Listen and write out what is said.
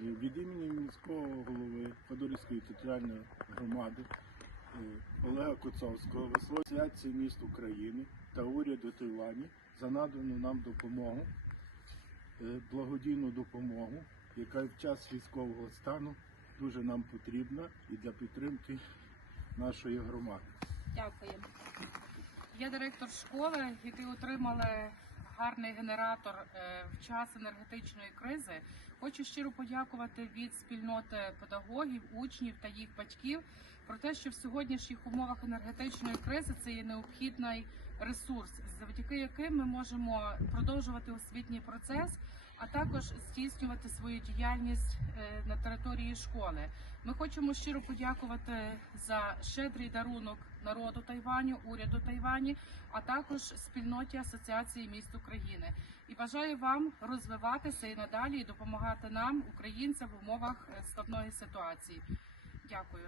Від імені міського голови Федорівської територіальної громади е, Олега Коцовського висловлюю Асоціації міст України та уряду Тайвані за надану нам допомогу, е, благодійну допомогу, яка в час військового стану дуже нам потрібна і для підтримки нашої громади. Дякую. Я директор школи, які отримали гарний генератор е, в час енергетичної кризи. Хочу щиро подякувати від спільноти педагогів, учнів та їх батьків про те, що в сьогоднішніх умовах енергетичної кризи це є необхідний ресурс, завдяки яким ми можемо продовжувати освітній процес, а також здійснювати свою діяльність е, на території школи. Ми хочемо щиро подякувати за щедрий дарунок народу Тайваню, уряду Тайвані, а також спільноті Асоціації міст України. І бажаю вам розвиватися і надалі і допомагати нам, українцям, в умовах е, складної ситуації. Дякую.